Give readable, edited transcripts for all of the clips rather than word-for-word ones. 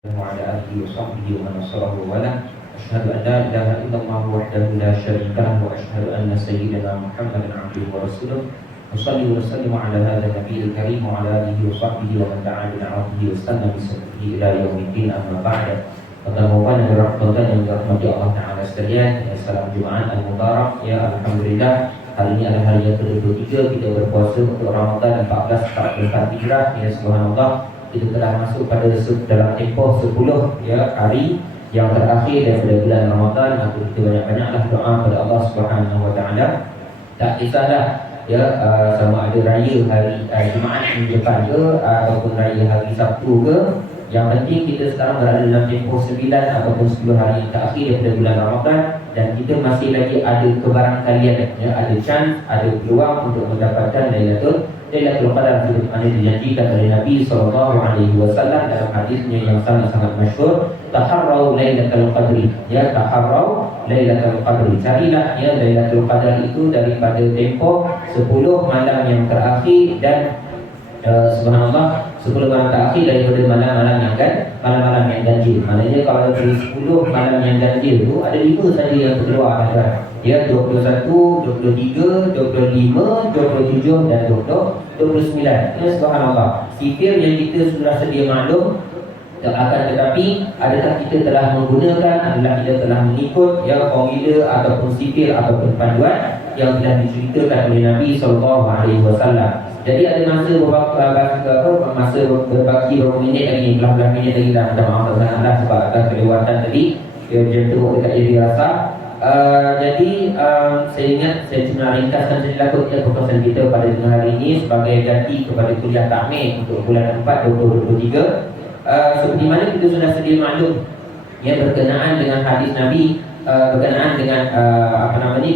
وعلى آله وصحبه ومن نصره وله. أشهد أن لا إله إلا الله وحده لا شريك له وأشهد أن سيدنا محمدا عبده ورسوله. وصلي وسلم على هذا النبي الكريم وعلى آله وصحبه ومن دعا بدعوته واستنى بسنته إلى يوم الدين. أما بعد. Tuan-tuan yang dirahmati Allah Ta'ala sekalian, salam Jumaat Al-Mubarak. Ya, Alhamdulillah, hari ini adalah hari yang ke-23 kita berpuasa untuk Ramadan 1444 Hijrah. Ya, subhanallah, kita telah masuk pada dalam tempoh 10 ya hari yang terakhir daripada bulan Ramadan. Maka kita banyak-banyaklah doa kepada Allah Subhanahu Wa Ta'ala. Tak kisahlah ya, sama ada raya hari Jumaat minggu depan ke ataupun raya hari Sabtu ke. Yang penting kita sekarang berada dalam tempoh 9 ataupun 10 hari terakhir daripada bulan Ramadan, dan kita masih lagi ada kebarangkalian ya, ada chance, ada peluang untuk mendapatkan Lailatul Qadar sebagaimana dijanjikan oleh Nabi SAW dalam hadisnya yang sangat-sangat masyhur, taharrau Lailatul Qadri ya, taharrau Lailatul Qadri, carilah ya Lailatul Qadar itu daripada tempoh 10 malam yang terakhir. Dan subhanallah, 10 malam terakhir daripada malam-malam yang ganjil. Maknanya kalau dari 10 malam yang ganjil tu ada 5 saja yang terkeluar kan. Ya, 21, 23, 25, 27 dan 29. Ya, subhanallah. Sifir yang kita sudah sedia maklum, akan tetapi adakah kita telah menggunakan, adalah kita telah mengikut ya formula ataupun sifir ataupun panduan yang telah diceritakan oleh Nabi SAW. Jadi ada masa berbaki beberapa minit lagi, belah-belah minit lagi dah, minta maaf sangatlah sebab ada kelewatan tadi dia teruk dekat diri rasa. Jadi saya ingat saya cuma ringkaskan saja ya perkongsian kita pada hari ini sebagai ganti kepada kuliah takmil untuk bulan 4 2023. Seperti mana kita sudah sedia maklum ya, berkenaan dengan hadis Nabi, berkenaan dengan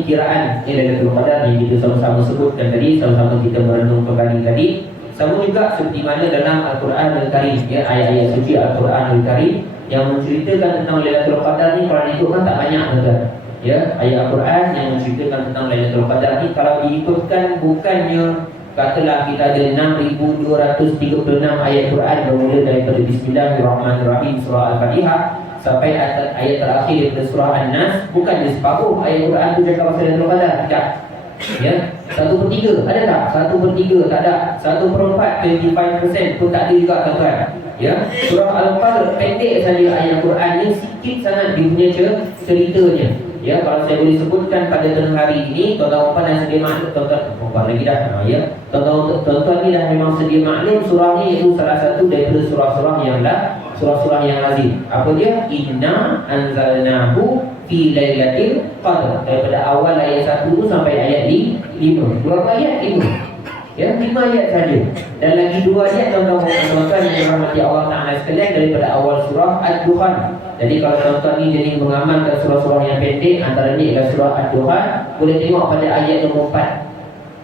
kiraan Lailatul Qadar yang kita sama-sama sebutkan tadi, sama-sama kita merenung kembali tadi. Sama juga seperti mana dalam Al-Quran Al-Karim ya, ayat-ayat suci Al-Quran Al-Karim yang menceritakan tentang Lailatul Qadar ni, kalau diikutkan tak banyak tuan. Ya, ayat Al-Quran yang menceritakan tentang Lailatul Qadar ni kalau diikutkan bukannya katalah kita ada 6,236 ayat Quran bermula daripada Bismillahirrahmanirrahim surah Al-Fatihah sampai ayat terakhir daripada surah An-Nas, bukan di separuh ayat Quran tu cakap pasal Lailatul Qadar. Tak. Ya, 1/3 ada tak? 1/3 tak ada. 1/4 25% pun tak ada juga tuan-tuan. Ya, surah Al-Fajr pendek saja ayat Quran ni, sikit sangat dia punya ceritanya. Ya, kalau saya boleh sebutkan pada tengah hari ini, tuan-tuan dan sedia maklum, tuan-tuan lagi dah ya. Tuan-tuan ni dah memang sedia maklum surah ni itu salah satu daripada surah-surah yang lazim. Apa dia? Inna anzalnahu fi lailatul qadr. Daripada awal ayat 1 tu sampai ayat 5. Berapa ayat? 5. Ya, 5 ayat saja. Dan lagi 2 ayat tuan-tuan yang dirahmati Allah Ta'ala sekalian daripada awal surah Ad-Dukhan. Jadi kalau tuan-tuan ni jadi mengamalkan surah-surah yang pendek, antaranya ialah surah Ad-Dukhan, boleh tengok pada ayat nombor 4.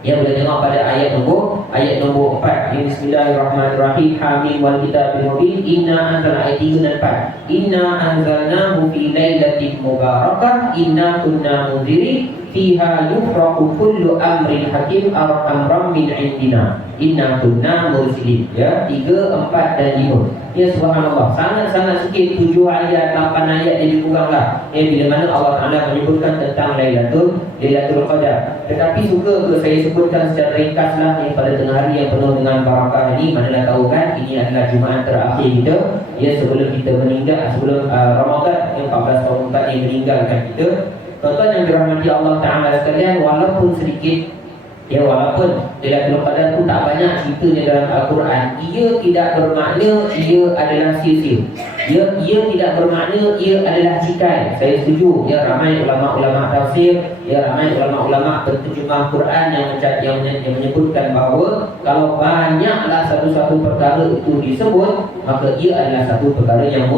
Ya, boleh tengok pada ayat nombor 4. Bismillahirrahmanirrahim. Hamim wal kitabil mubin. Inna anzalna, ayat 3 dan 4. Inna anzalnahu fi lailatin mubarakah. Inna kunna munzirin. Fiha yufraqu kullu amrin hakim amran min indina. Inna kunna mursilin. Ya, 3, 4 dan 5. Ya, subhanallah, sangat-sangat sikit, 7 ayat, 8 ayat jadi kuranglah. Bila mana Allah Ta'ala menyebutkan tentang Lailatul Qadar. Tetapi suka ke saya sebutkan secara ringkaslah ni pada tengah hari yang penuh dengan barakah ini. Manalah tahu kan ini adalah Jumaat terakhir kita ya, sebelum kita meninggal, sebelum Ramadan yang 14 tahun tadi meninggalkan kita. Tuan-tuan yang dirahmati Allah Ta'ala sekalian, walaupun sedikit ya, walaupun Lailatul Qadar tu tak banyak ceritanya dalam Al-Quran, ia tidak bermakna ia adalah sia-sia. Ia tidak bermakna ia adalah cikai. Saya setuju ya, ramai ulama-ulama tafsir, ya ramai ulama-ulama penterjemah Quran yang menyebutkan bahawa kalau banyaklah satu-satu perkara itu disebut, maka ia adalah satu perkara yang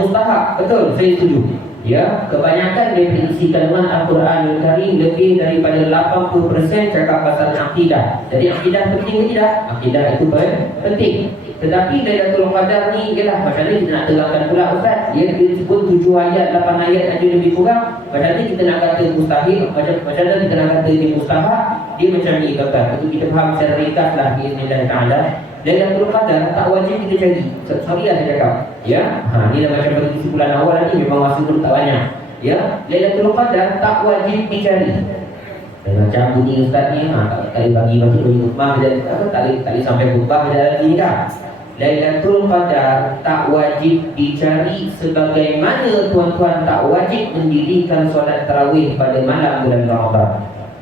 mustahak. Betul, saya setuju. Ya, kebanyakan dari isi kandungan Al-Quran Al-Karim lebih daripada 80% cakap pasal akidah. Jadi akidah penting ke tidak? Akidah itu penting. Tetapi Lailatul Qadar ni ialah macam mana kita nak terangkan pula Ustaz? Dia sebut 7 ayat, 8 ayat aja lebih kurang. Macam mana kita nak kata mustahil? Macam mana kita nak kata dia mustahak? Dia macam ni tuan-tuan. Itu kita faham secara ringkas lah, bismillah ta'ala. Lailatul Qadar tak wajib kita cari. Sorry lah saya cakap. Ya, ni dah macam bagi bulan awal ni memang masa tu tak banyak. Ya, Lailatul Qadar tak wajib dicari. Dan macam bunyi ustaz ni, tak boleh bagi khutbah dan tak boleh sampai khutbah dan lagi dah. Lailatul Qadar tak wajib dicari, sebagaimana tuan-tuan tak wajib mendirikan solat tarawih pada malam bulan Ramadan.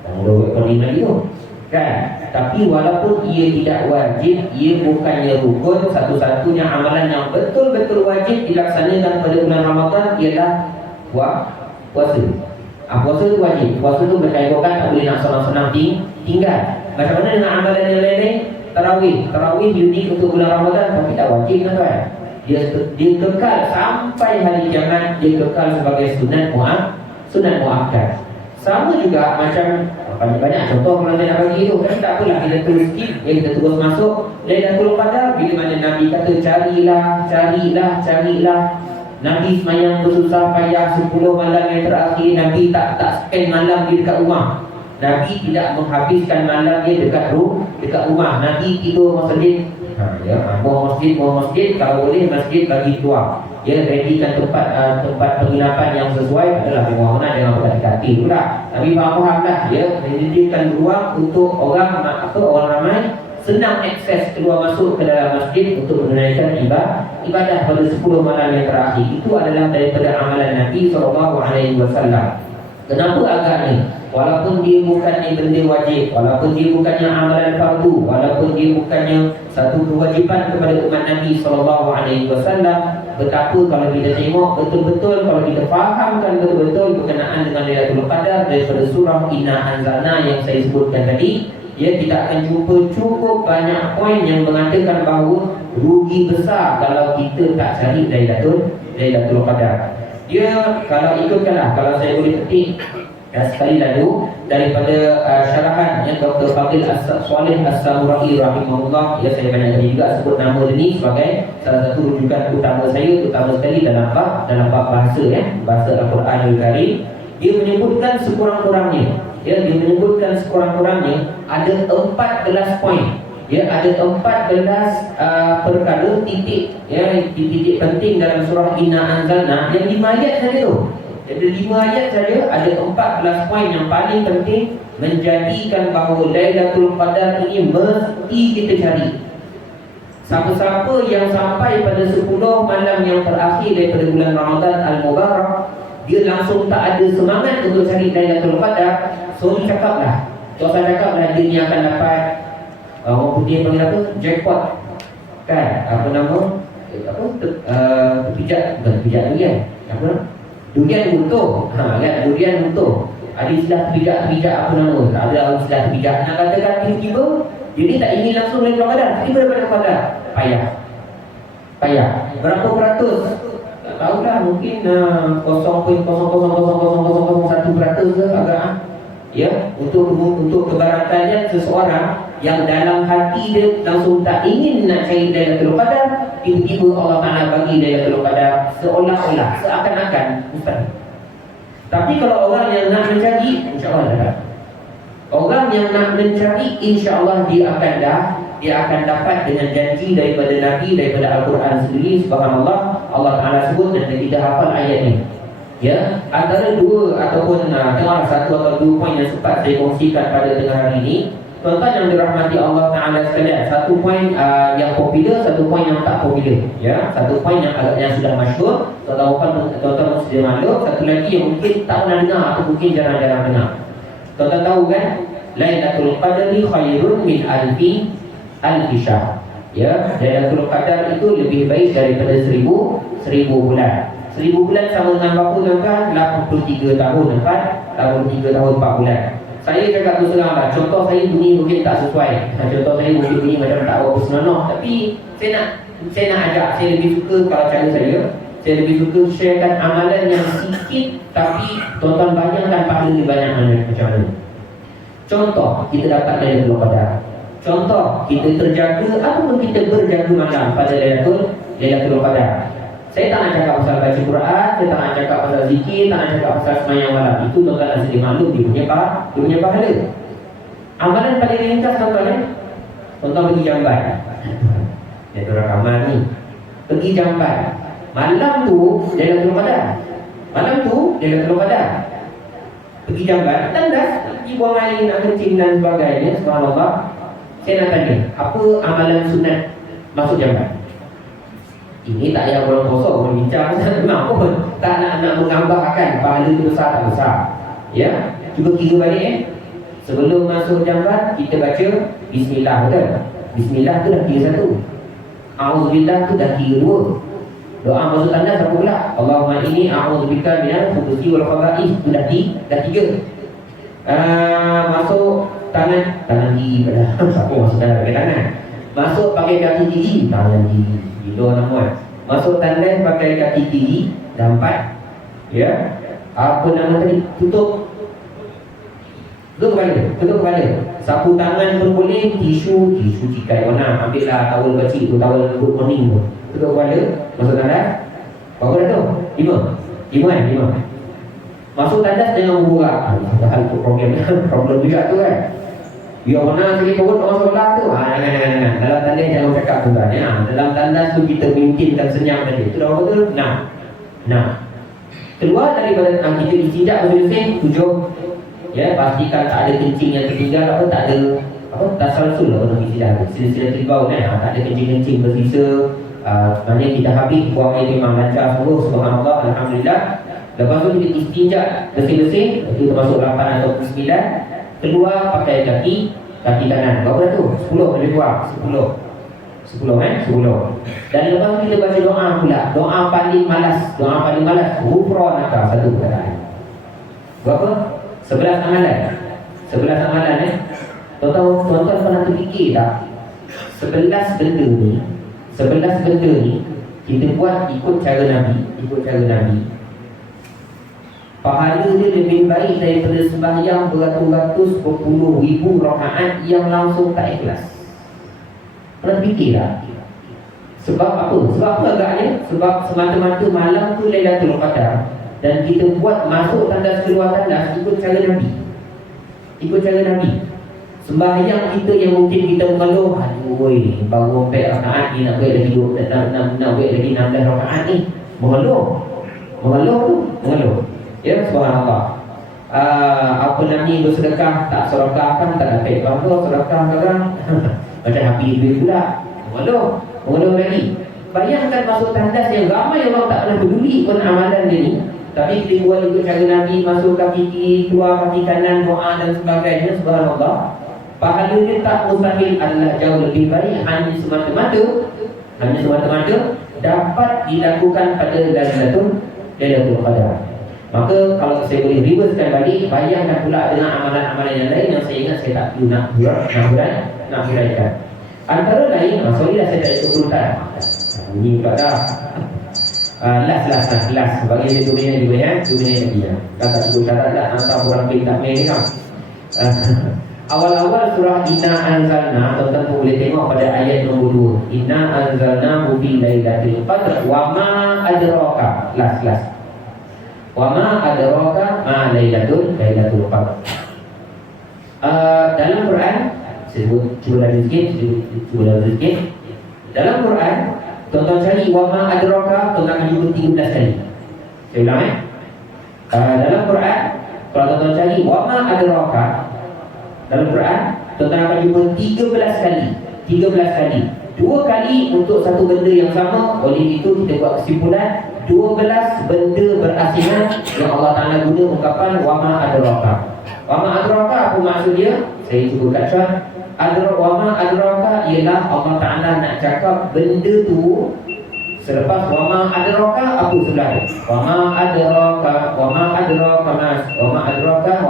Kalau lagi tu kan. Tapi walaupun ia tidak wajib, ia bukannya rukun. Satu-satunya amalan yang betul-betul wajib dilaksanakan pada bulan Ramadan ialah puasa. Puasa tu wajib. Puasa tu berkaitan, tak boleh nak senang-senang tinggal. Macam mana dengan amalan yang lain-lain? Tarawih unik untuk bulan Ramadan, tapi tak wajib kan? Dia kekal sampai hari kiamat. Dia kekal sebagai sunat muakkad. Sama juga macam banyak contoh kalau saya nak bagi tu kan, tak apalah kita terus skip, kita terus masuk Lailatul Qadar. Bila mana Nabi kata carilah. Nabi semayang bersusah payah 10 malam yang terakhir. Nabi tak spend malam di dekat rumah. Nabi tidak menghabiskan malam dia dekat rumah. Nabi tidur masjid. Mau masjid, kalau boleh masjid bagi keluar. Ya, readykan tempat penginapan yang sesuai adalah memang dengan berkati-kati pula. Tapi faham lah ya, menyediakan ruang untuk orang ramai senang akses keluar masuk ke dalam masjid untuk menunaikan ibadah pada 10 malam yang terakhir. Itu adalah daripada amalan Nabi SAW. Kenapa agak ni? Walaupun dia bukannya benda wajib, walaupun dia bukannya amalan fardu, walaupun dia bukannya satu kewajipan kepada umat Nabi SAW, betapa kalau kita tengok betul-betul, kalau kita fahamkan betul-betul berkenaan dengan Lailatul Qadar daripada surah Inna Anzalna yang saya sebutkan tadi, ya, kita akan jumpa cukup banyak poin yang mengatakan bahawa rugi besar kalau kita tak cari Lailatul Qadar. Dia kalau ikutkanlah, kalau saya boleh petik sekali lalu daripada syarahan yang Dr. Fadil Saleh As-Samurai rahimahullah, ya, saya banyak kali juga sebut nama ini sebagai salah satu rujukan utama saya, terutama sekali dalam bab bahasa, bahasa Al-Quranul Karim. Dia menyebutkan sekurang-kurangnya ada 14 poin. Ya, ada 14 perkara titik penting dalam surah Inna Anzalna yang 5 ayat saja tu. Ada 5 ayat saja, ada 14 poin yang paling penting menjadikan bahawa Lailatul Qadar ini mesti kita cari. Siapa-siapa yang sampai pada 10 malam yang terakhir daripada bulan Ramadan Al-Mubarak, dia langsung tak ada semangat untuk cari Lailatul Qadar, sorry cakaplah, dia ni akan dapat orang putih panggil apa? Jackpot. Kan? Apa nama? Pijak lagi kan? Apa? Durian utuh. Kan? Durian utuh. Ada istilah pijak apa nama? Tak ada istilah pijak. Nak katakan tiba-tiba jadi tak ingin langsung dari Ramadan. Tiba daripada Ramadan. Payah. Berapa peratus? Tak tahulah, mungkin 0.0000001% ke agak. Ya, untuk kebaratannya seseorang yang dalam hati dia langsung tak ingin nak cari Lailatul Qadar, tiba-tiba Allah Ta'ala bagi Lailatul Qadar seolah-olah, seakan-akan mustahil. Tapi kalau orang yang nak mencari, insya-Allah dapat. Orang yang nak mencari, insya-Allah dia akan dapat dengan janji daripada Nabi, daripada Al-Quran sendiri. Subhanallah, Allah Ta'ala sebut dan kita hafal ayat ni. Ya, antara dua ataupun tengah satu atau dua poin yang sempat saya kongsikan pada tengah hari ini, tuan-tuan yang dirahmati Allah Ta'ala sekalian, satu poin yang popular, satu poin yang tak popular. Ya, satu poin yang sudah masyhur, tuan-tuan sudah maklum. Satu lagi yang mungkin tak pernah dengar atau mungkin jarang-jarang dengar. Tuan-tuan tahu kan, Lailatul Qadri khairun min alfi syahr. Ya, Lailatul Qadar itu lebih baik daripada 1000 bulan. 1000 bulan sama dengan berapa tuan-tuan? 83 tahun 4 bulan. Saya cakap terus terang lah, contoh saya bunyi mungkin tak sesuai. Contoh saya mungkin bunyi macam tak berapa senonoh. Tapi saya nak ajak, saya lebih suka kalau cara saya lebih suka sharekan amalan yang sikit, tapi tuan-tuan banyakkan pahala lebih banyak macam mana. Contoh, kita dapat Lailatul Qadar. Contoh, kita terjaga ataupun kita berjaga malam pada Lailatul Qadar. Saya tak nak cakap pasal baca Quran, saya tak nak cakap pasal zikir, tak nak cakap pasal sembahyang malam. Itu tuan-tuan dah sedia maklum, dia punya pahala. Amalan paling ringkas tuan-tuan, Contoh pergi Jamban. Dia tu rakaman ni. Pergi Jamban. Malam tu Lailatul Qadar. Malam tu Lailatul Qadar. Pergi Jamban, tandas, pergi buang air, nak kencing dan sebagainya. Subhanallah. Saya nak tanya, apa amalan sunat masuk Jamban? Ini tak payah bulan puasa pun bincang memang pun tak nak menggambarkan pahala itu besar tak besar. Ya, cuba kira balik sebelum masuk Jamban kita baca Bismillah, betul? Bismillah tu dah kira satu. A'udzubillah tu dah kira dua. Doa masuk tandas apa pula? Allahumma inni a'udzubika minal khubuthi wal khaba'ith tu dah tiga. Masuk tangan kiri pada siapa masuk tangan pakai tangan. Masuk pakai kaki kiri, tangan kiri. Dua nama. Masuk tandas pakai kaki kiri, dah 4. Ya. Apa nama tadi? Tutup kepala. Sapu tangan pun boleh, tisu cikai warna. Ambillah tawel kecil tu, tawel good morning tu. Tutup kepala, masuk tandas. Berapa dah tu? 5. Masuk tandas jangan berbual. Padahal tu problem juga tu kan. Biar mana sekali turun orang solat tu. Jangan. Dalam tandas jangan cakap tu kan. Dalam tandas tu kita mungkinkan senyap tadi. Itu dah apa tu? Nah. Keluar daripada kita istinja bersih 7. Ya, pastikan tak ada kencing yang tertinggal tak ada tasalsul lah orang istinja. Sila-sila tribau tak ada kencing-kencing bersisa. Maknanya kita habis buang air memang lancar semua. Subhanallah, alhamdulillah. Lepas tu kita istinja bersih-bersih. Itu termasuk 8 atau 9. Keluar pakai kaki kanan. Berapa dah tu? 10 lebih kurang. 10. Dan lepas tu kita baca doa pula. Doa paling malas. Ghufranaka satu kataan. Berapa? 11 amalan. Tuan-tuan pernah terfikir tak? 11 benda ni kita buat ikut cara Nabi. Pahala dia lebih baik daripada sembahyang beratus-ratus berpuluh ribu rakaat yang langsung tak ikhlas. Pernah fikir tak? Sebab apa agaknya? Sebab semata-mata malam tu Lailatul Qadar dan kita buat masuk tandas keluar tandas ikut cara Nabi. Sembahyang kita yang mungkin kita mengeluh, baru 4 rakaat ni nak buat lagi 16 rakaat ni. Mengeluh. Ya, subhanallah. Apa namanya bersedekah tak sedekah kan tak dapat apa sedekah sekarang. Macam habis duit pula. Mengeluh lagi. Bayangkan masuk tandas yang ramai orang tak pernah peduli pun amalan dia ni. Tapi kita buat ikut cara Nabi, masuk kaki kiri, keluar kaki kanan, doa dan sebagainya. Subhanallah. Pahala dia tak mustahil adalah jauh lebih baik. Hanya semata-mata dapat dilakukan pada Lailatul Qadar. Maka kalau saya boleh reversekan balik, bayangkan pula dengan amalan-amalan yang lain yang saya ingat saya tak perlu nak huraikan. Antara lain, sorry saya tak ikut urutan. Ini pula dah. Last. Bagi saya 2 minit lagi ya. Kalau tak cukup syarat tak hantar orang pilih tak main ni kan. Awal-awal surah Inna Anzalna, tuan-tuan boleh tengok pada ayat nombor 2. Inna Anzalna fi Lailatul Qadr wa ma adraka. Last. Wa ma adraka ma Lailatul Qadr. Dalam Quran, saya cuba lagi sikit. Dalam Quran, tuan-tuan cari wa ma adraka, tuan-tuan akan jumpa 13 kali. Saya ulang dalam Quran, kalau tuan-tuan cari wa ma adraka dalam Quran, tuan-tuan akan jumpa 13 kali. 2 kali untuk satu benda yang sama. Oleh itu kita buat kesimpulan 12 benda berasinan yang Allah Ta'ala guna ungkapan wa ma adraka. Wa ma adraka apa maksud dia? Saya cuba kat shot. Wa ma adraka ialah Allah Ta'ala nak cakap benda tu selepas wa ma adraka apa sebelah dia? Wa ma adraka wa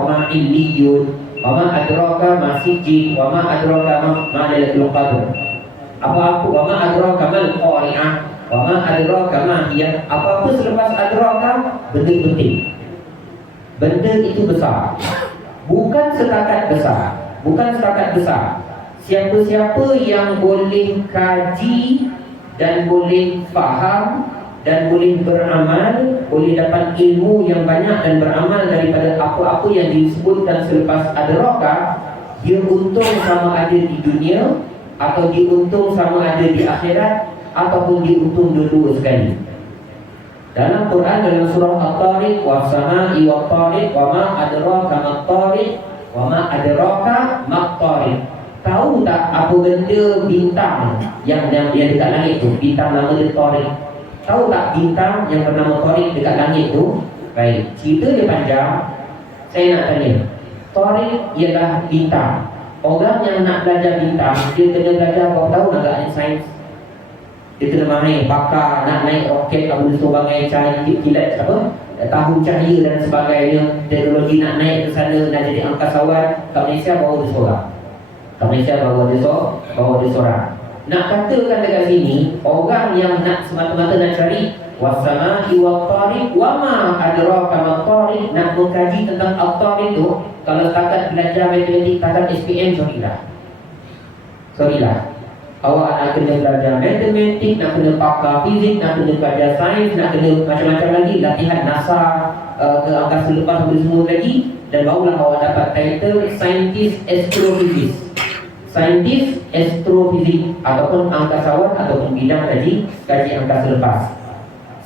ma illiyun, wa ma adraka ma sijjin, wa ma adraka ma Lailatul Qadr. Apa-apa wa ma adraka mal qari'ah, wa ma adraka ma hiya. Apa-apa selepas adraka benda penting. Benda itu besar. Bukan setakat besar. Siapa-siapa yang boleh kaji dan boleh faham dan boleh beramal, boleh dapat ilmu yang banyak dan beramal daripada apa-apa yang disebutkan selepas adraka, dia untung sama ada di dunia atau diuntung sama ada di akhirat ataupun diuntung dua-dua sekali. Dalam Quran, dalam surah At-Tariq, was-sama'i wat-tariq wa ma adraka mat-tariq wa ma adraka mat-tariq. Tahu tak apa benda bintang yang dekat langit tu? Bintang nama dia Tariq. Tahu tak bintang yang bernama Tariq dekat langit tu? Baik, cerita dia panjang. Saya nak tanya, Tariq ialah bintang. Orang yang nak belajar bintang, dia kena belajar berapa tahun agaknya sains. Dia kena mahir pakar, nak naik roket, apa sebagai cahaya kilat apa, tahun cahaya dan sebagainya. Teknologi nak naik ke sana, nak jadi angkasawan. Kat Malaysia bawa dia seorang. Kat Malaysia bawa dia seorang. Nak katakan dekat sini, orang yang nak semata-mata nak cari was-sama'i wat-tariq wa ma adraka mat-tariq, nak mengkaji tentang at-tariq tu, kalau setakat belajar matematik, setakat SPM, sorry lah. Awak nak kena belajar matematik, nak kena pakar fizik, nak kena belajar sains, nak kena macam-macam lagi, latihan NASA ke angkasa lepas semua lagi, dan barulah awak dapat title Scientist Astrophysicist, Scientist Astrophysicist, ataupun angkasawan ataupun bidang kaji angkasa lepas.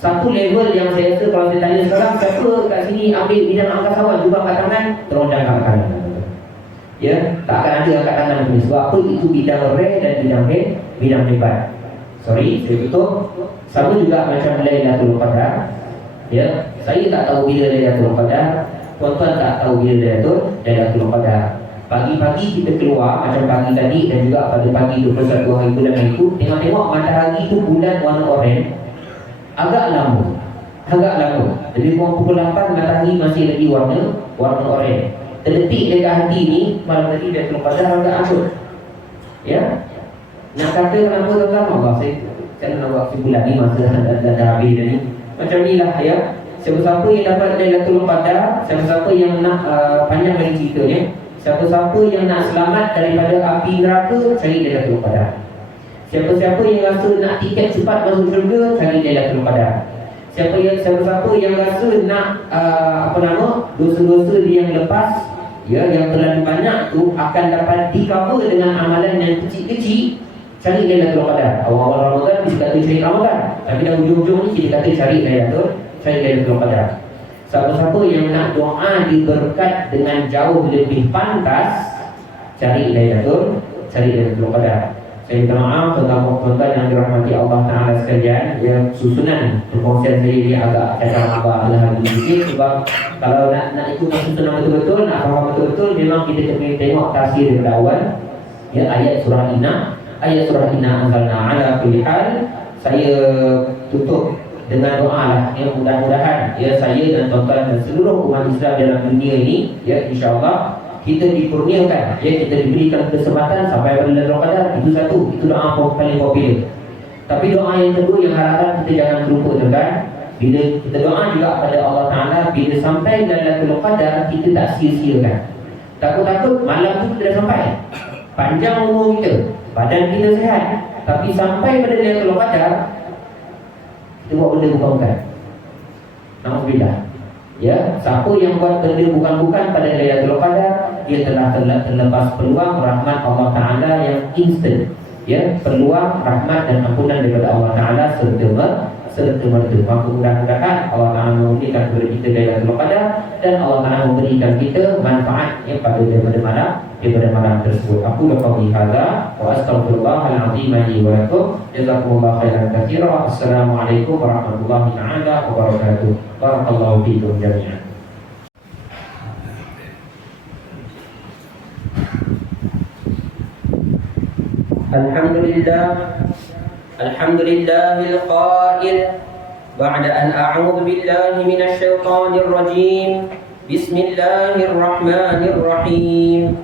Satu level yang saya rasa kalau saya tanya sekarang, siapa kat sini ambil bidang angkasawan, cuba angkat tangan, tolong jangan angkat tangan. Ya, tak akan ada angkat tangan ni. Sebab apa? Itu bidang rare dan bidang hebat. Sorry, saya tutup. Sama juga macam Lailatul Qadar. Ya, saya tak tahu bila Lailatul Qadar. Tuan-tuan tak tahu bila Lailatul Qadar. Pagi-pagi kita keluar macam pagi tadi dan juga pada pagi 21 hari bulan itu, tengok-tengok matahari itu bulan warna oranye. Agak lama. Jadi pukul 8 matahari masih lagi warna oranye. Terdetik dekat hati ni, malam tadi dia terlupa dah agak angkut. Ya. Nak kata kenapa tuan-tuan? Allah, saya nak buat sebulan ni masa dah habis dah ni. Macam ni lah ya. Siapa-siapa yang dapat Lailatul Qadar, siapa-siapa yang nak panjang lagi ceritanya, siapa-siapa yang nak selamat daripada api neraka, cari Lailatul Qadar. Siapa-siapa yang rasa nak tiket cepat masuk syurga, cari Lailatul Qadar. Siapa-siapa yang rasa nak dosa-dosa dia yang lepas, ya, yang terlalu banyak tu akan dapat di-cover dengan amalan yang kecil-kecil, cari Lailatul Qadar. Awal-awal Ramadan kita kata cari Ramadan, tapi dah hujung-hujung ni kita kata cari Lailatul Qadar. Siapa-siapa yang nak doa diberkat dengan jauh lebih pantas, cari Lailatul Qadar. Saya minta maaf tuan-tuan yang dirahmati Allah Ta'ala sekalian, yang susunan perkongsian saya ini agak kacau-kacau adalah sedikit. Sebab kalau nak ikut susunan betul-betul, nak faham betul-betul, memang kita kena tengok tafsir daripada awal. Ya, ayat surah Inna anzalna ala kulli hal. Saya tutup dengan doa lah, ya, mudah-mudahan ya saya dan tuan-tuan dan seluruh umat Islam dalam dunia ini, ya, insya-Allah kita dikurniakan, ya, kita diberikan kesempatan sampai pada Lailatul Qadar. Itu satu, itu doa paling popular. Tapi doa yang kedua yang harapan kita jangan terlupa, kan? Bila kita doa juga pada Allah Ta'ala, bila sampai Lailatul Qadar kita tak sia-siakan. Takut-takut malam tu kita dah sampai, panjang umur kita, badan kita sehat, tapi sampai pada Lailatul Qadar kita buat benda bukan-bukan. Alhamdulillah. Ya, siapa yang buat benda bukan-bukan pada Lailatul Qadar, dia telah terlepas peluang rahmat Allah Ta'ala yang instant. Ya, peluang rahmat dan ampunan daripada Allah Ta'ala serta merta. Maka mudah-mudahan Allah Ta'ala memberikan kepada kita Lailatul Qadar, dan Allah Ta'ala memberikan kita manfaat, ya, daripada malam tersebut. Aku qauli hadza wa astaghfirullahal azim li wa lakum. Jazakumullahu khairan katsiran. Assalamualaikum warahmatullahi taala wabarakatuh. Barakallahu fiikum jami'an. Alhamdulillahil qail ba'da an a'udzu billahi minasy syaithanir rajim. Bismillahirrahmanirrahim.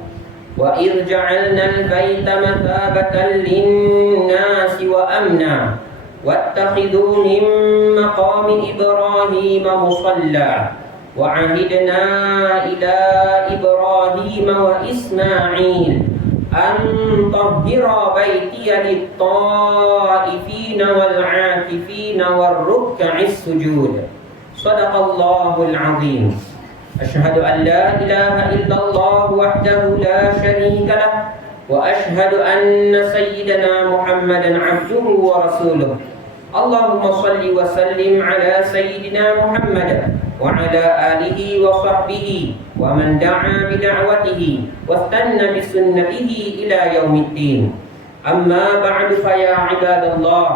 Wa idh ja'alna al-baita mathabatan lin-nasi wa amna wattakhidhu min maqami Ibrahim musalla wa 'ahidna ila Ibrahim wa Ismail an tahhira baitiya lit-ta'ifina wal-'akifina war-ruk'is sujud. Shadaqallahul 'azim. Asyhadu an la ilaha illallah wahdahu la syarika lah وأشهد أن سيدنا محمدا عبده ورسوله اللهم صل وسلم على سيدنا محمد وعلى آله وصحبه ومن دعا بدعوته واستنى بسنته إلى يوم الدين أما بعد فيا عباد الله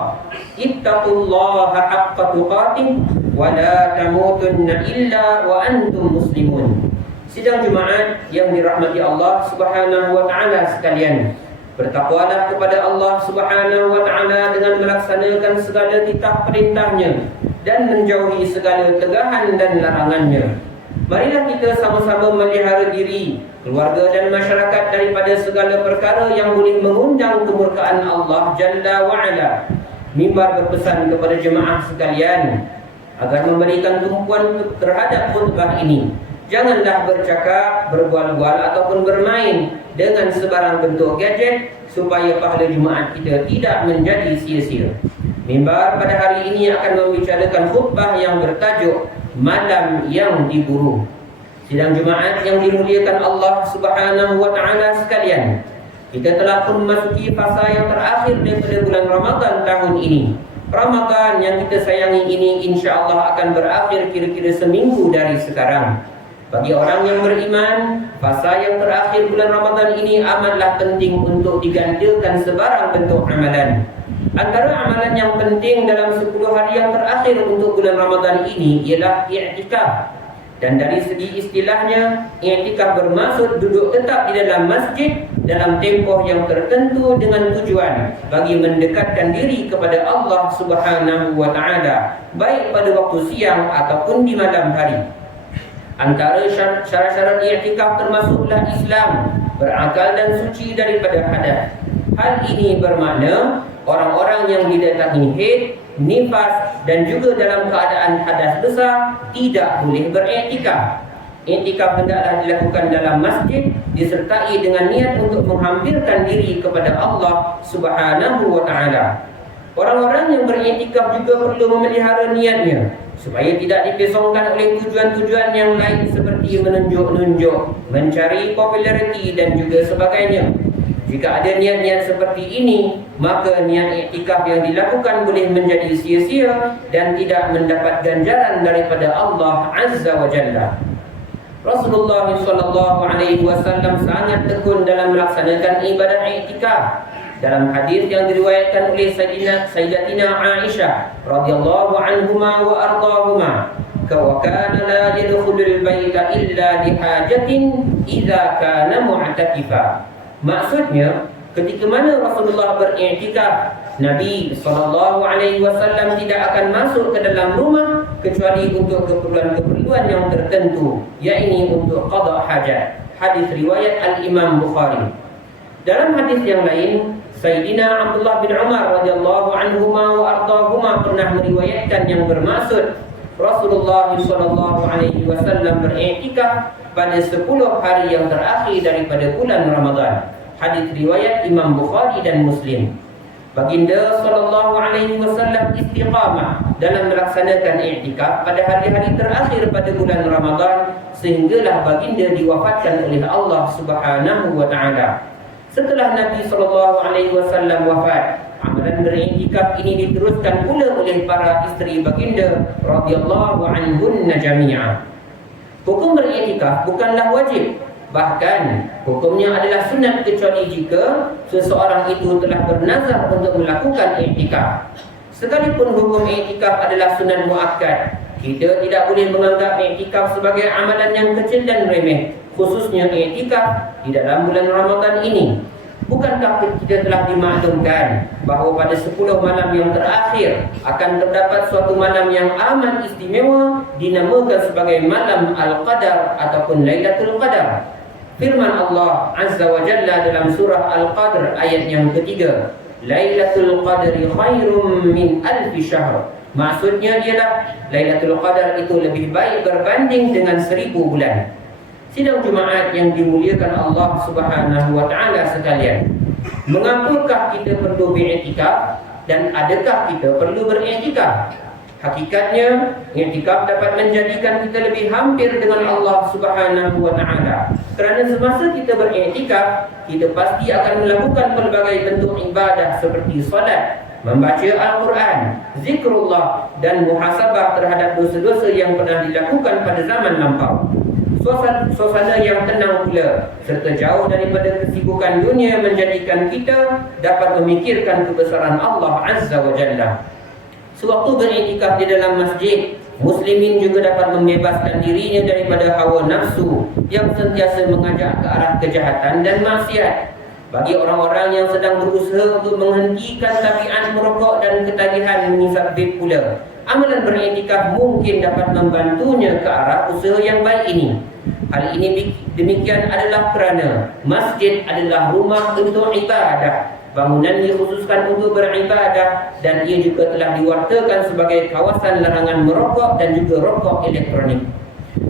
اتقوا الله حق تقاته ولا تموتن إلا وأنتم مسلمون. Sidang Jumaat yang dirahmati Allah Subhanahu wa taala sekalian, bertakwalah kepada Allah Subhanahu wa taala dengan melaksanakan segala titah perintahnya dan menjauhi segala tegahan dan larangannya. Marilah kita sama-sama melihara diri, keluarga dan masyarakat daripada segala perkara yang boleh mengundang kemurkaan Allah Jalla wa Ala. Mimbar berpesan kepada jemaah sekalian agar memberikan tumpuan terhadap khutbah ini. Janganlah bercakap, berbual-bual ataupun bermain dengan sebarang bentuk gadget supaya pahala Jumaat kita tidak menjadi sia-sia. Mimbar pada hari ini akan membicarakan khutbah yang bertajuk Malam yang Diburu. Sidang Jumaat yang dimuliakan Allah Subhanahu wa taala sekalian, kita telah pun memasuki fasa yang terakhir daripada bulan Ramadan tahun ini. Ramadan yang kita sayangi ini insya-Allah akan berakhir kira-kira seminggu dari sekarang. Bagi orang yang beriman, fasa yang terakhir bulan Ramadan ini amatlah penting untuk digandakan sebarang bentuk amalan. Antara amalan yang penting dalam 10 hari yang terakhir untuk bulan Ramadan ini ialah i'tikaf. Dan dari segi istilahnya, i'tikaf bermaksud duduk tetap di dalam masjid dalam tempoh yang tertentu dengan tujuan bagi mendekatkan diri kepada Allah Subhanahu wa taala, baik pada waktu siang ataupun di malam hari. Antara syarat-syarat i'tikaf termasuklah Islam, berakal dan suci daripada hadas. Hal ini bermakna orang-orang yang didatangi haid, nifas dan juga dalam keadaan hadas besar tidak boleh beriktikaf. Iktikaf hendaklah dilakukan dalam masjid disertai dengan niat untuk menghampirkan diri kepada Allah Subhanahu wa taala. Orang-orang yang beriktikaf juga perlu memelihara niatnya supaya tidak dipesongkan oleh tujuan-tujuan yang lain seperti menunjuk-nunjuk, mencari populariti dan juga sebagainya. Jika ada niat-niat seperti ini, maka niat iktikaf yang dilakukan boleh menjadi sia-sia dan tidak mendapat ganjaran daripada Allah Azza wa Jalla. Rasulullah SAW sangat tekun dalam melaksanakan ibadah iktikaf. Dalam hadis yang diriwayatkan oleh Sayyidatina Aisyah radhiyallahu anhuma wa ardahuma, wa kana la yadkhulul baita illa lihajatin idza kana mu'takifa. Maksudnya, ketika mana Rasulullah beriktikaf, Nabi SAW tidak akan masuk ke dalam rumah kecuali untuk keperluan-keperluan yang tertentu, yakni untuk qada hajat. Hadis riwayat Al-Imam Bukhari. Dalam hadis yang lain, Sayyidina Abdullah bin Umar radhiyallahu anhuma wa ardahuma pernah meriwayatkan yang bermaksud Rasulullah SAW beriktikaf pada 10 hari yang terakhir daripada bulan Ramadan. Hadis riwayat Imam Bukhari dan Muslim. Baginda SAW istiqamah dalam melaksanakan iktikaf pada hari-hari terakhir pada bulan Ramadan sehinggalah baginda diwafatkan oleh Allah Subhanahu wa taala. Setelah Nabi SAW wafat, amalan beriktikaf ini diteruskan pula oleh para isteri baginda radhiyallahu anhunna jami'ah. Hukum beriktikaf bukanlah wajib, bahkan hukumnya adalah sunat kecuali jika seseorang itu telah bernazar untuk melakukan iktikaf. Sekalipun hukum iktikaf adalah sunat muakkad, kita tidak boleh menganggap iktikaf sebagai amalan yang kecil dan remeh, khususnya iktikaf di dalam bulan Ramadan ini. Bukankah kita telah dimaklumkan bahawa pada 10 malam yang terakhir akan terdapat suatu malam yang amat istimewa dinamakan sebagai malam Al-Qadar ataupun Lailatul Qadar. Firman Allah Azza wa Jalla dalam surah Al-Qadr ayat yang ketiga, Lailatul Qadri khairum min alfi syahr. Maksudnya ialah Lailatul Qadar itu lebih baik berbanding dengan 1000 bulan. Sidang Jumaat yang dimuliakan Allah Subhanahu wa taala sekalian, mengapakah kita perlu beriktikaf dan adakah kita perlu beriktikaf? Hakikatnya, iktikaf dapat menjadikan kita lebih hampir dengan Allah Subhanahu wa taala. Kerana semasa kita beriktikaf, kita pasti akan melakukan pelbagai bentuk ibadah seperti solat, membaca Al-Quran, zikrullah dan muhasabah terhadap dosa-dosa yang pernah dilakukan pada zaman lampau. Suasana yang tenang pula serta jauh daripada kesibukan dunia menjadikan kita dapat memikirkan kebesaran Allah Azza wa Jalla. Sewaktu beriktikaf di dalam masjid, muslimin juga dapat membebaskan dirinya daripada hawa nafsu yang sentiasa mengajak ke arah kejahatan dan maksiat. Bagi orang-orang yang sedang berusaha untuk menghentikan tabiat merokok dan ketagihan mengisap vape pula, amalan beriktikaf mungkin dapat membantunya ke arah usaha yang baik ini. Hal ini demikian adalah kerana masjid adalah rumah untuk ibadah. Bangunan dikhususkan untuk beribadah dan ia juga telah diwartakan sebagai kawasan larangan merokok dan juga rokok elektronik.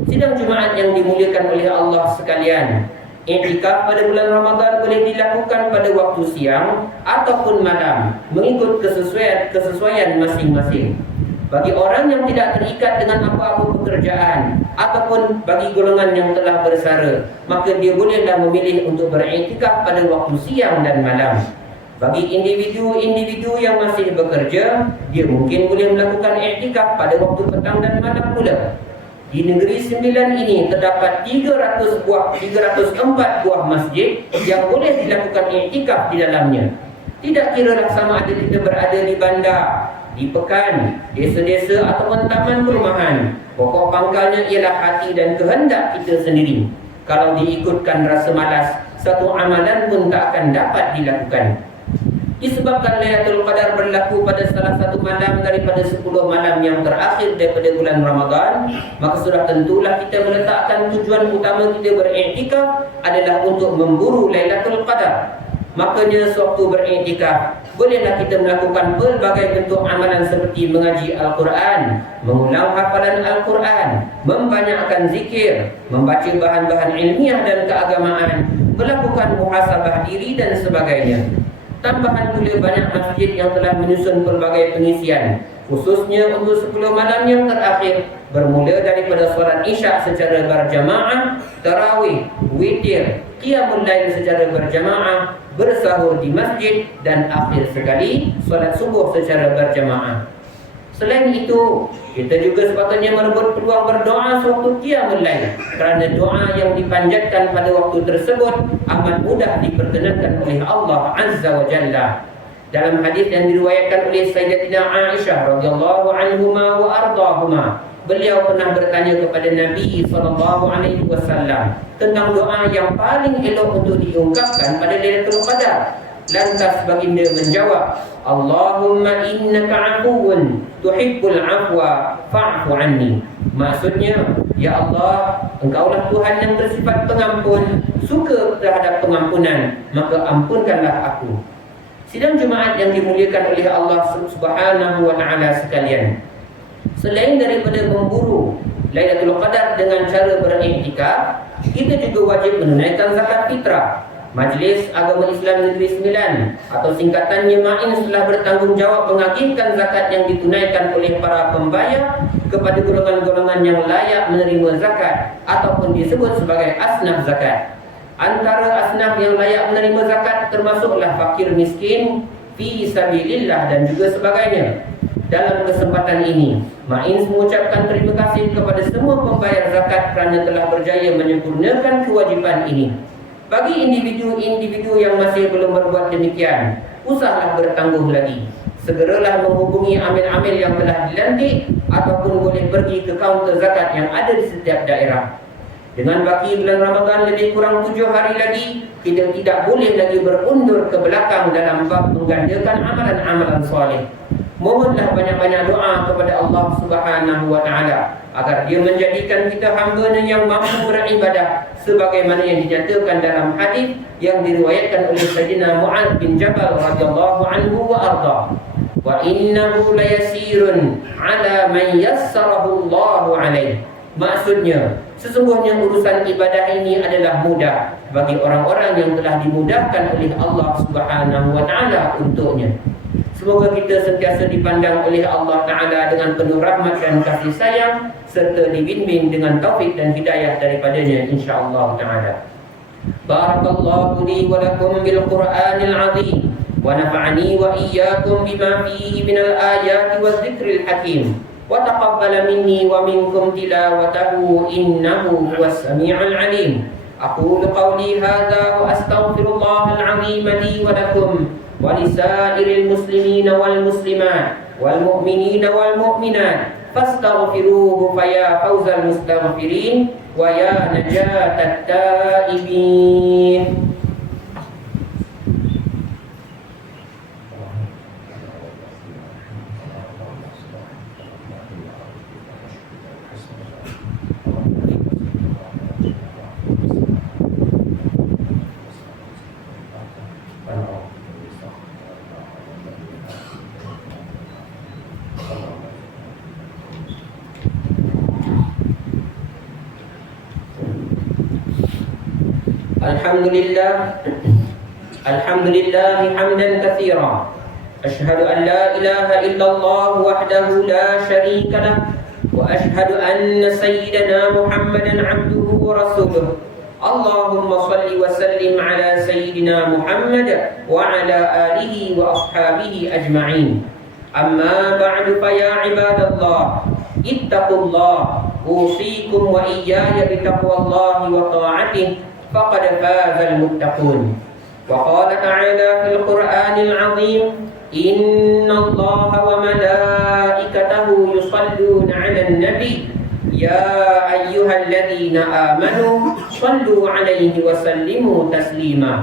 Sidang Jumaat yang dimuliakan oleh Allah sekalian, iktikaf pada bulan Ramadan boleh dilakukan pada waktu siang ataupun malam mengikut kesesuaian masing-masing. Bagi orang yang tidak terikat dengan apa-apa pekerjaan ataupun bagi golongan yang telah bersara, maka dia bolehlah memilih untuk beriktikaf pada waktu siang dan malam. Bagi individu-individu yang masih bekerja, dia mungkin boleh melakukan iktikaf pada waktu petang dan malam pula. Di negeri Sembilan ini terdapat 304 buah masjid yang boleh dilakukan iktikaf di dalamnya. Tidak kiralah sama ada kita berada di bandar, di pekan, desa-desa ataupun taman perumahan, pokok pangkalnya ialah hati dan kehendak kita sendiri. Kalau diikutkan rasa malas, satu amalan pun tak akan dapat dilakukan. Disebabkan Lailatul Qadar berlaku pada salah satu malam daripada 10 malam yang terakhir daripada bulan Ramadan, maka sudah tentulah kita meletakkan tujuan utama kita beriktikaf adalah untuk memburu Lailatul Qadar. Makanya sewaktu beriktikaf, bolehlah kita melakukan pelbagai bentuk amalan seperti mengaji Al-Quran, mengulang hafalan Al-Quran, membanyakkan zikir, membaca bahan-bahan ilmiah dan keagamaan, melakukan muhasabah diri dan sebagainya. Tambahan pula banyak masjid yang telah menyusun pelbagai pengisian, khususnya untuk 10 malam yang terakhir, bermula daripada solat isyak secara berjamaah, tarawih, witir, qiyamul lail secara berjamaah, bersahur di masjid dan akhir sekali solat subuh secara berjamaah. Selain itu, kita juga sepatutnya merebut peluang berdoa sewaktu qiyamul lail, kerana doa yang dipanjatkan pada waktu tersebut amat mudah diperkenankan oleh Allah Azza wa Jalla. Dalam hadis yang diriwayatkan oleh Sayyidatina Aisyah radhiyallahu anhuma wa ardahuma, beliau pernah bertanya kepada Nabi SAW tentang doa yang paling elok untuk diungkapkan pada Lailatul Qadar. Lantas baginda menjawab, Allahumma innaka afuwun tuhibbul afwa fa'fu anni. Maksudnya, ya Allah, Engkaulah Tuhan yang bersifat pengampun, suka terhadap pengampunan, maka ampunkanlah aku. Sidang Jumaat yang dimuliakan oleh Allah Subhanahu wa taala sekalian, selain daripada memburu Lailatul Qadar dengan cara beriktikaf, kita juga wajib menunaikan zakat fitrah. Majlis Agama Islam Negeri Sembilan atau singkatannya MAIN telah bertanggungjawab mengagihkan zakat yang ditunaikan oleh para pembayar kepada golongan-golongan yang layak menerima zakat ataupun disebut sebagai asnaf zakat. Antara asnaf yang layak menerima zakat termasuklah fakir miskin, fi sabilillah dan juga sebagainya. Dalam kesempatan ini, MAIN mengucapkan terima kasih kepada semua pembayar zakat kerana telah berjaya menyempurnakan kewajipan ini. Bagi individu-individu yang masih belum berbuat demikian, usahlah bertangguh lagi. Segeralah menghubungi amil-amil yang telah dilantik ataupun boleh pergi ke kaunter zakat yang ada di setiap daerah. Dengan baki bulan Ramadan lebih kurang 7 hari lagi, kita tidak boleh lagi berundur ke belakang dalam bab menggandakan amalan-amalan soleh. Mohonlah banyak-banyak doa kepada Allah Subhanahu wa taala agar Dia menjadikan kita hamba-Nya yang mampu beribadah sebagaimana yang dinyatakan dalam hadis yang diriwayatkan oleh Sayyidina Mu'adz bin Jabal radhiyallahu anhu wa arda. Wa innahu layasirun 'ala man yassarahu Allahu 'alaihi. Maksudnya, sesungguhnya urusan ibadah ini adalah mudah bagi orang-orang yang telah dimudahkan oleh Allah Subhanahu wa taala untuknya. Semoga kita sentiasa dipandang oleh Allah Ta'ala dengan penuh rahmat dan kasih sayang serta dibimbing dengan taufik dan hidayah daripadanya insya-Allah Ta'ala. بارك الله لي ولكم بالقرآن العظيم ونفعني وإياكم بما فيه من الآيات والذكر الحكيم وتقبل مني ومنكم تلاوته إنه هو السميع العليم. أقول قولي هذا وأستغفر الله العظيم لي ولكم ولسائر المسلمين والمسلمات والمؤمنين والمؤمنات فاستغفروه فيا فوز المستغفرين ويا نجاة التائبين. الحمد لله حمدا كثيرا. أشهد أن لا إله إلا الله وحده لا شريك له وأشهد أن سيدنا محمدا عبده ورسوله. اللهم صل وسلم على سيدنا محمد وعلى آله وأصحابه أجمعين. أما بعد فيا عباد الله اتقوا الله أوصيكم وإياي بتقوى الله وطاعته فقد فاز المتقون. وقال تعالى في القرآن العظيم إن الله وملائكته يصلون على النبي يا أيها الذين آمنوا صلوا عليه وسلموا تسليما.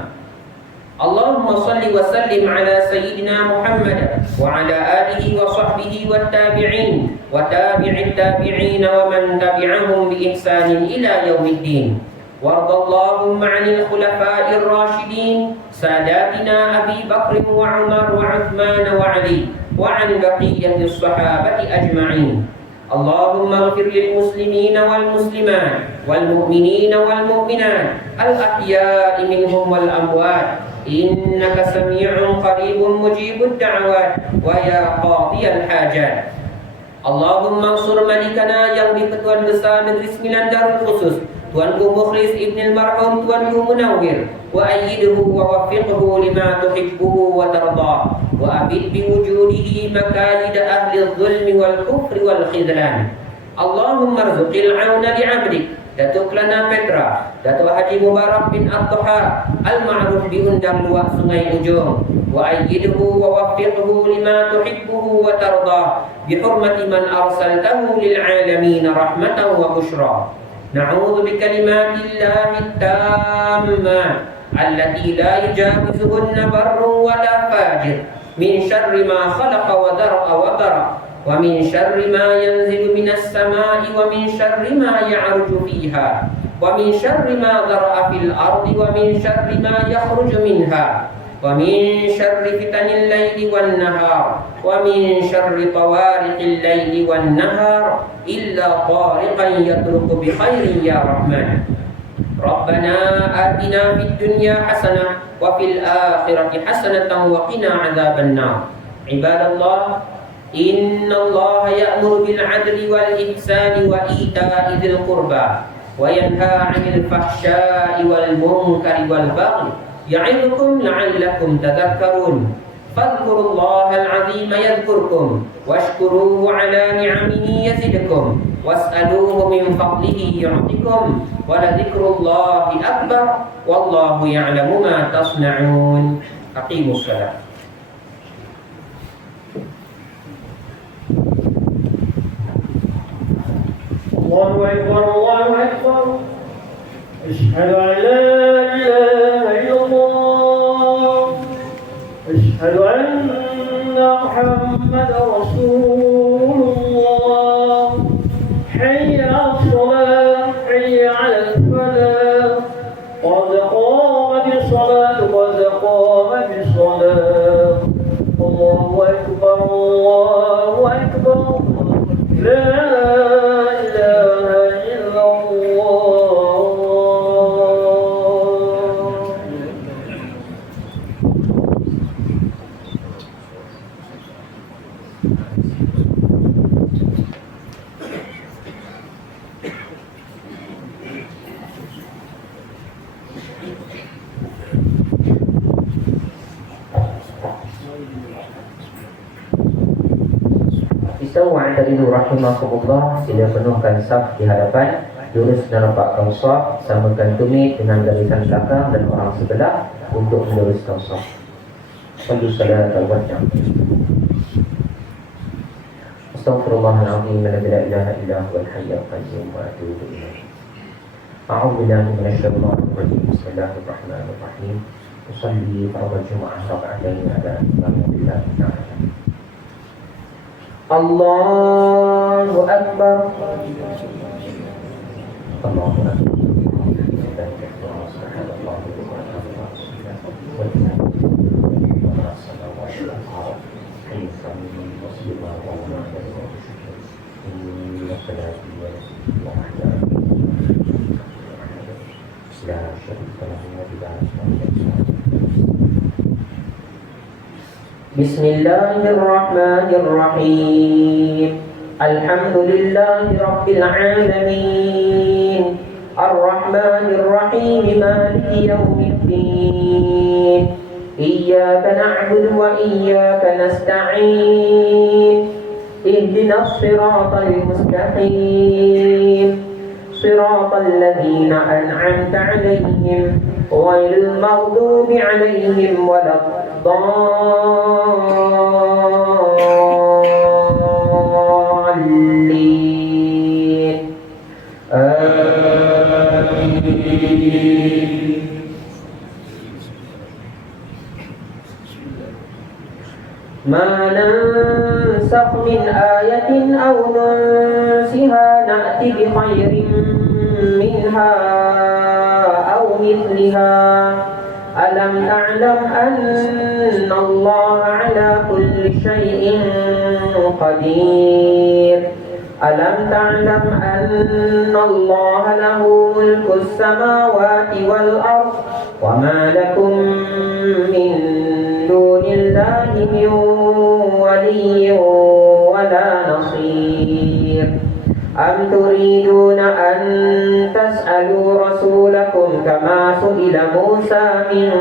اللهم صل وسلم على سيدنا محمد وعلى آله وصحبه والتابعين وتابع التابعين ومن تبعهم بإحسان إلى يوم الدين. وارض اللهم عن الخلفاء الراشدين ساداتنا أبي بكر وعمر وعثمان وعلي وعن بقية الصحابة أجمعين. اللهم اغفر للمسلمين والمسلمات والمؤمنين والمؤمنات الأحياء منهم والأموات إنك سميع قريب مجيب الدعوات ويا قاضي الحاجات. Allahumma ansur malikana yang di-Ketuan Besar Negeri Sembilan Darul Khusus Tuanku Mukhlis Ibn Marhum Tuanku Munawwir wa ayyidhu wa waffiqhu lima tuhibbuhu wa tardah wa abid biwujudihi makayid ahli zulmi wal kufri wal khidlan. Allahumma arzuqil auna li'abdik Datuk Lana Petra, Datuk Haji Mubarak bin Abduha Al-Ma'ruf di Undang Luak Sungai Ujung wa ayyidhu wa waffiqhu lima tuhibbuhu wa tardah bihurmati man arsaltahu lil alamin rahmatan wa bushra. Na'udzu bikalimatillahi tammat allati la yujawizuhunna barrun wa la fajir min syarri ma khalaqa wa dara'a wa bara wa min syarri ma yanzilu minas samai wa min syarri ma ya'ruju fiha wa min syarri ma dhara'a fil ardi wa min syarri ma yakhruju minha wa min syarri fitanil laili wan nahar wa min syarri tawariqil laili wan nahar illa tariqan yatruku bi khairin ya rahman. Rabbana atina fid dunya hasanah wa fil akhirati hasanatan wa qina adzabannar. Ibadallah, innallaha ya'muru bil 'adli wal ihsani wa ita'i dzil qurba wa yanha 'anil fahsya'i wal munkari wal baghi ya'idukum la'allakum tadhakkarun. Fadhkurullaha al-'azima yadhkurkum washkuruhu 'ala ni'amihi yazidkum was'aluhu min fadlihi yu'tikum wa ladhikrullahi akbar wallahu ya'lamu ma tasna'un. Aqimus shalah. Allahu Akbar, Allahu Akbar. Asyhadu an la ilaha illallah. Asyhadu anna Muhammadar Rasulullah. Hayya 'alas shalah, hayya 'alal falah. Qad qamatis shalah, qad qamatis shalah. Allahu Akbar, Allahu Akbar. La Wa'tadilu rahimakumullah, sila penuhkan saf di hadapan, lurus dan rapatkan saf, samakan tumit dengan garisan belakang dan orang sebelah untuk meluruskan saf. Sallu salat al-wajah. Astaghfirullahaladzim, la ilaha illa huwal hayyul qayyum wa atubu ilaih. A'udzu billahi minasyaitonir rajim. Bismillahirrahmanirrahim. Usalli fardhu jumu'ah raka'atayn ala imam billahi ta'ala. Allahu Akbar. Allahu Akbar. Bismillahirrahmanirrahim. Alhamdulillahi rabbil alamin. Ar-Rahmanir-Rahim, Maliki yaumiddin. Iyyaka na'budu wa iyyaka nasta'in. Ihdinas siratal mustaqim. Siratal ladzina an'amta 'alaihim ghairil maghdubi 'alaihim waladdallin. Amin. Ma nansakh min ayatin aw nunsiha na'ti bi khairin minha aw mithliha. Alam ta'lam anna Allah ala kulli shay'in qadir. Alam ta'lam anna Allah lahu mulku as-samawati wal ard wa ma lakum min dunillahi min waliyyin wa la nasir. Am turiduna an tas'alu rasulakum kama su'ila Musa min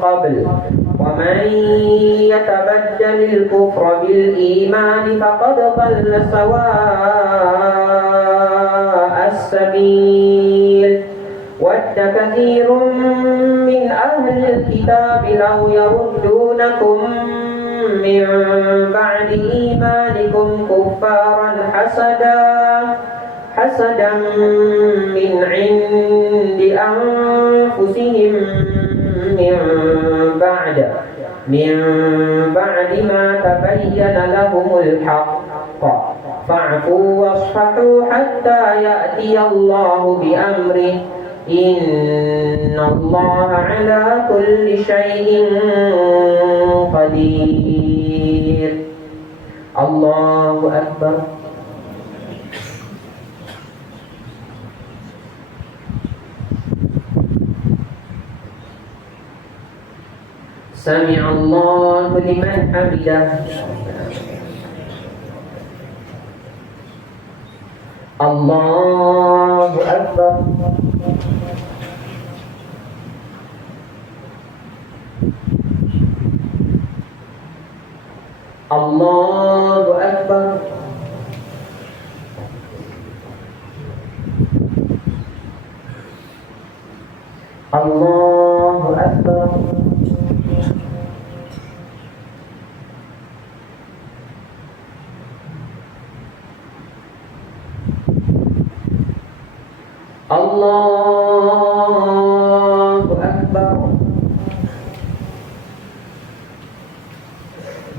qabl wa man yatabaddalil kufra bil iman faqad dhalla sawa'as sabil. Wadda katsirun min ahlil kitab law yaruddunakum min ba'di imanikum kuffaran hasadan min 'indi anfusihim min ba'di ma tabayyana lahumul haqq fa'fu wasfahu hatta ya'tiyallahu bi amrihi. Inna Allah ala kulli shay'in qadir. Allahu Akbar. Sami'a Allahu liman hamidah. Allahu Akbar. Allahu Akbar. Allahu Akbar. Allahu Akbar.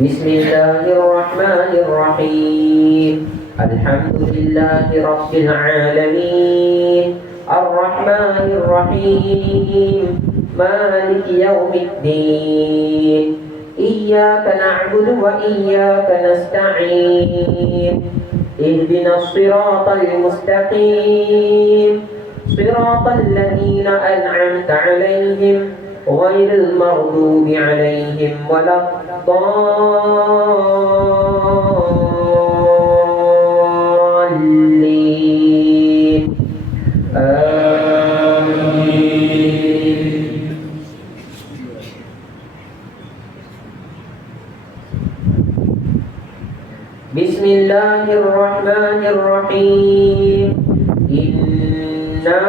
Bismillahirrahmanirrahim. Alhamdulillahi rabbil alamin. Ar-Rahmanir-Rahim. Maliki yaumiddin. Iyyaka na'budu wa iyyaka nasta'in. Ihdinas siratal mustaqim. Siratal ladzina an'amta 'alaihim ghairil maghdubi 'alaihim waladdallin. Amin. Bismillah. الرحيم إنا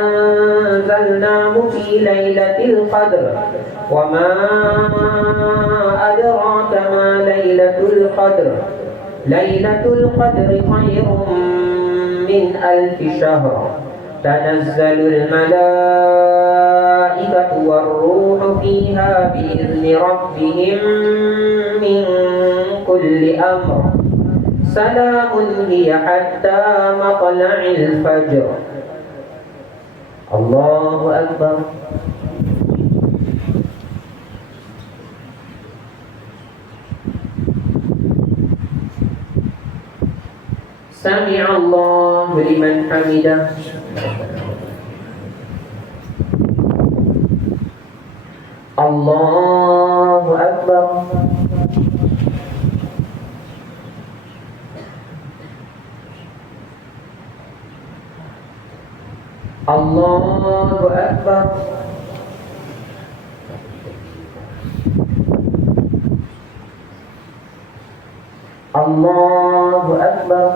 أنزلناه في ليلة القدر وما أدراك ما ليلة القدر ليلة القدر خير من 1000 شهر تنزل الملائكة والروح فيها بإذن ربهم من كل أمر سلام هي حتى مطلع الفجر. الله أكبر. سمع الله لمن حمده. الله أكبر. الله أكبر. الله أكبر.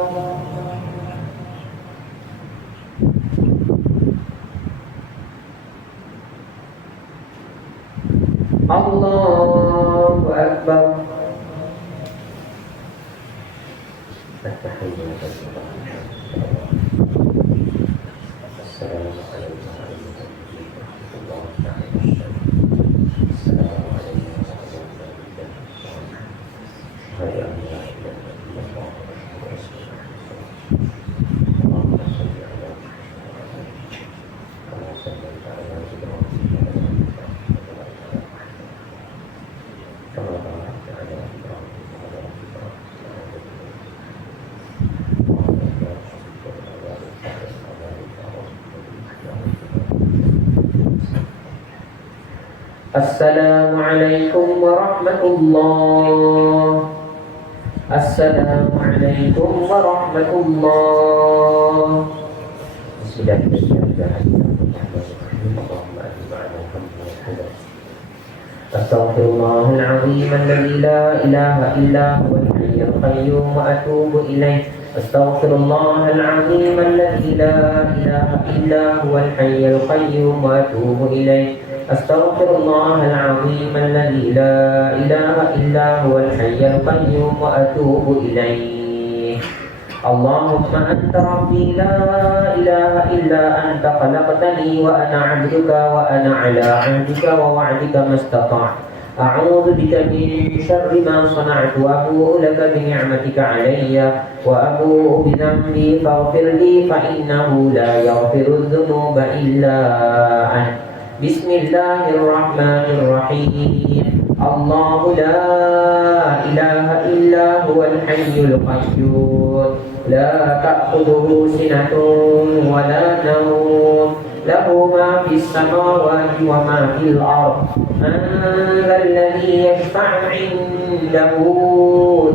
الله أكبر. السلام عليكم ورحمة الله. السلام عليكم ورحمة الله. أستغفر الله العظيم الذي لا إله إلا هو الحي القيوم وأتوب إليه. أستغفر الله العظيم الذي لا إله إلا هو الحي القيوم وأتوب إليه. أستغفر الله العظيم الذي لا إله إلا هو الحي القيوم وأتوب إليه. اللهم أنت ربي لا إله إلا أنت خلقتني وأنا عبدك وأنا على عهدك ووعدك ما استطعت. أعوذ بك من شر ما صنعت وأبوء لك بنعمتك علي وأبوء بذنبي فاغفر لي فإنه لا يغفر الذنوب إلا أنت. بسم الله الرحمن الرحيم. الله لا إله إلا هو الحي القيوم لا تأخذه سنة ولا نوم له ما في السماوات وما في الأرض. من ذا الذي يشفع عنده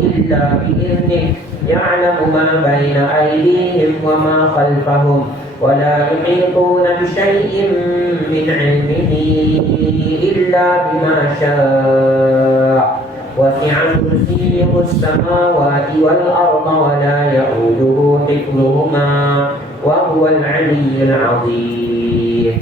إلا بإذنه يعلم ما بين أيديهم وما خلفهم ولا يحيطون بشيء من علمه إلا بما شاء وسع كرسيه السماوات والأرض ولا يؤوده حفظهما وهو العلي العظيم.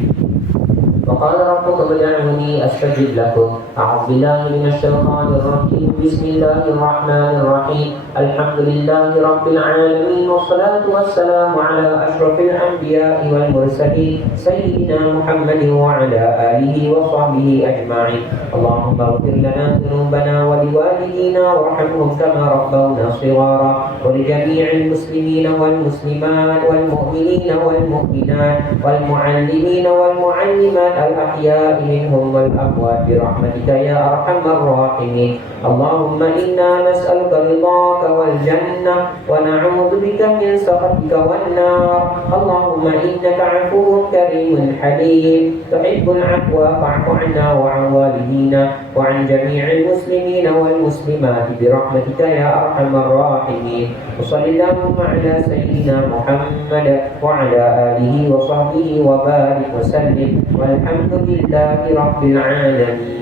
وقال ربكم ادعوني أستجب لكم. أعوذ بالله من الشيطان الرجيم. بسم الله الرحمن الرحيم. الحمد لله رب العالمين والصلاة والسلام على أشرف الأنبياء والمرسلين سيدنا محمد وعلى آله وصحبه أجمعين. اللهم اغفر لنا ذنوبنا ولوالدينا وارحمهم كما ربونا صغارا ولجميع المسلمين والمسلمات والمؤمنين والمؤمنات والمعلمين والمعلمات الأحياء منهم والأموات برحمتك يا أرحم الراحمين. اللهم إنا نسألك رضاك والجنة ونعوذ بك من سخطك والنار. اللهم إنك عفو كريم حليم تحب العفو فاعف عنا وعن والدينا وعن جميع المسلمين والمسلمات برحمتك يا أرحم الراحمين. وصل اللهم على سيدنا محمد وعلى آله وصحبه وبارك وسلم والحمد لله رب العالمين.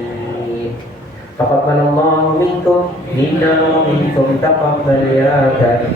تقبل الله منكم minna wa minkum taqabbal ya karim